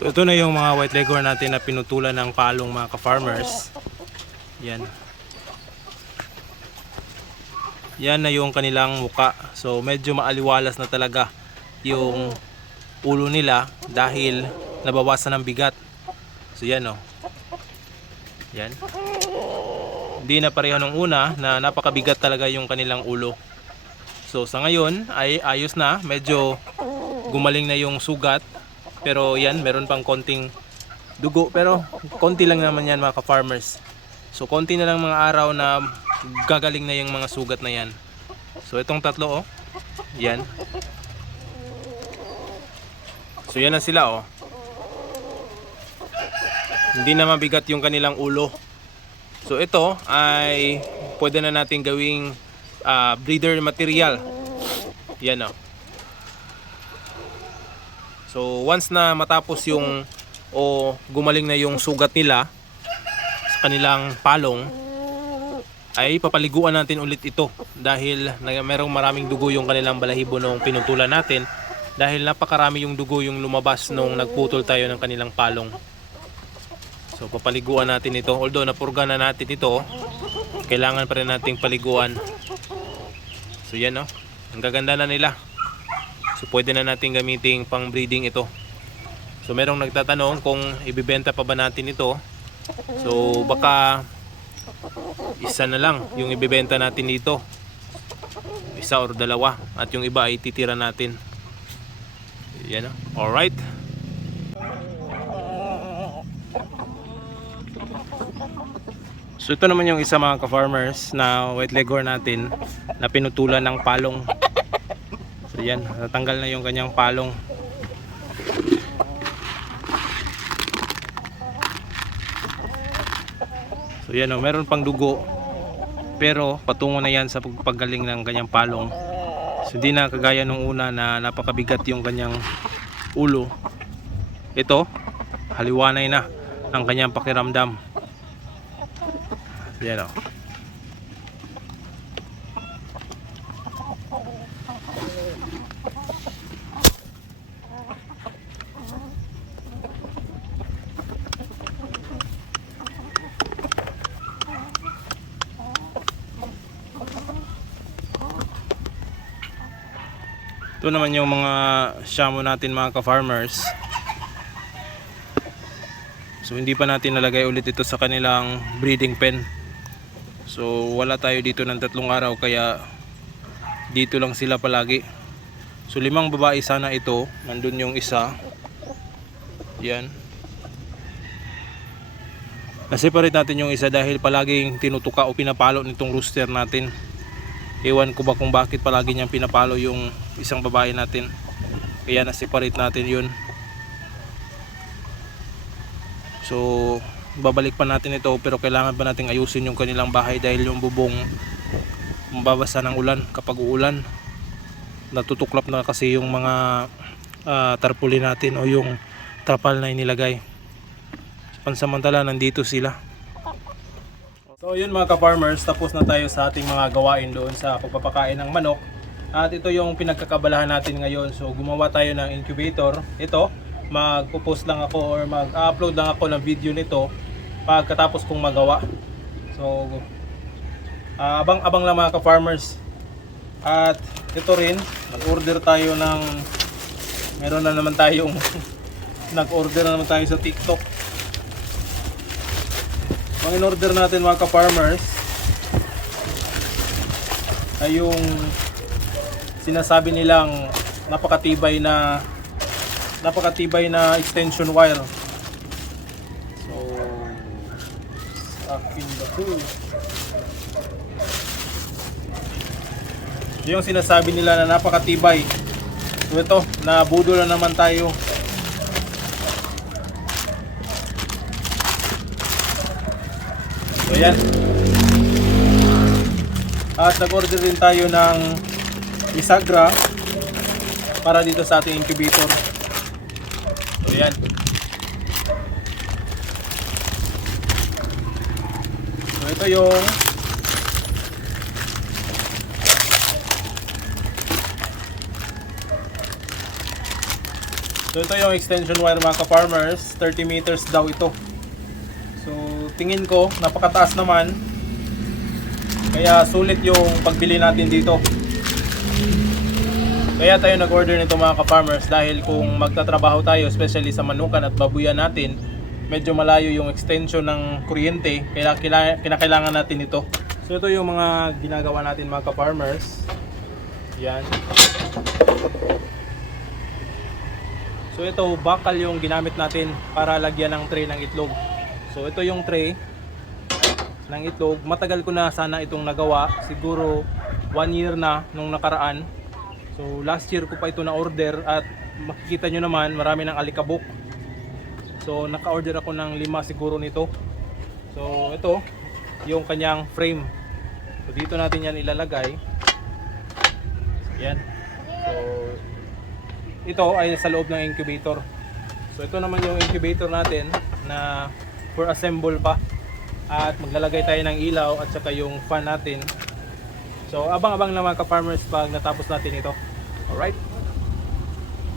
Ito na yung mga white leghorn natin na pinutulan ng palong mga ka-farmers. Yan. Yan na yung kanilang muka. So medyo maaliwalas na talaga yung ulo nila dahil nabawasan ng bigat. So yan o. Yan. Hindi na pareho nung una na napakabigat talaga yung kanilang ulo. So sa ngayon ay ayos na. Medyo gumaling na yung sugat. Pero yan, meron pang konting dugo. Pero konti lang naman yan mga ka-farmers. So konti na lang mga araw na gagaling na yung mga sugat na yan. So itong tatlo oh. Yan. So yan na sila oh. Hindi na mabigat yung kanilang ulo. So ito ay pwede na natin gawing ah, breeder material. Yan oh. So once na matapos yung o gumaling na yung sugat nila sa kanilang palong ay papaliguan natin ulit ito dahil merong maraming dugo yung kanilang balahibo nung pinutulan natin dahil napakarami yung dugo yung lumabas nung nagputol tayo ng kanilang palong. So papaliguan natin ito. Although napurga na natin ito, kailangan pa rin nating paliguan. So yan no. Ang gaganda na nila. So pwede na natin gamitin pang breeding ito. So merong nagtatanong kung ibibenta pa ba natin ito. So baka isa na lang yung ibebenta natin dito. Isa or dalawa at yung iba ay titira natin. Yan o. Alright. So ito naman yung isa mga ka-farmers na white leghorn natin na pinutulan ng palong. So yan, natanggal na yung kanyang palong. So yan o, meron pang dugo. Pero patungo na yan sa pagpagaling ng kanyang palong. So hindi na kagaya nung una na napakabigat yung kanyang ulo. Ito, haliwanay na ang kanyang pakiramdam. Yan o. Ito naman yung mga shamo natin mga ka-farmers. So hindi pa natin nalagay ulit ito sa kanilang breeding pen. So wala tayo dito ng tatlong araw kaya dito lang sila palagi. So limang babae sana ito. Nandun yung isa. Yan. Naseparate natin yung isa dahil palaging tinutuka o pinapalo nitong rooster natin. Ewan ko ba kung bakit palagi niyang pinapalo yung isang babae natin. Kaya na-separate natin yun. So, babalik pa natin ito pero kailangan pa natin ayusin yung kanilang bahay dahil yung bubong mababasa ng ulan kapag uulan. Natutuklap na kasi yung mga ah, tarpaulin natin o yung trapal na inilagay. Pansamantala, nandito sila. So yun mga ka-farmers, tapos na tayo sa ating mga gawain doon sa pagpapakain ng manok. At ito yung pinagkakabalahan natin ngayon. So gumawa tayo ng incubator. Ito, magpo-post lang ako or mag-upload lang ako ng video nito pagkatapos kong magawa. So ah, abang-abang lang mga ka-farmers. At ito rin, nag-order tayo ng meron na naman tayong nag-order na naman tayo sa TikTok. Ang in-order natin mga ka-farmers ay yung sinasabi nilang napakatibay na napakatibay na extension wire. So sa akin ba to? Yung sinasabi nila na napakatibay. So ito, nabudol na naman tayo. So yan. At nag-order din tayo ng bisagra para dito sa ating incubator. So yan. So ito yung So ito yung extension wire mga ka-farmers, 30 meters daw ito. So tingin ko napakataas naman. Kaya sulit yung pagbili natin dito. Kaya tayo nag-order nito mga ka-farmers dahil kung magtatrabaho tayo especially sa manukan at babuyan natin, medyo malayo yung extension ng kuryente kaya kinakailangan natin ito. So ito yung mga ginagawa natin mga ka-farmers. Yan. So ito, bakal yung ginamit natin para lagyan ng tray ng itlog. So ito yung tray ng itlog. Matagal ko na sana itong nagawa. Siguro one year na nung nakaraan. So last year ko pa ito na order at makikita nyo naman marami ng alikabok. So naka-order ako ng lima siguro nito. So ito, yung kanyang frame. So dito natin yan ilalagay. Yan. So ito ay sa loob ng incubator. So ito naman yung incubator natin na for assemble pa. At maglalagay tayo ng ilaw at saka yung fan natin. So abang-abang naman ka-farmers pag natapos natin ito. Alright?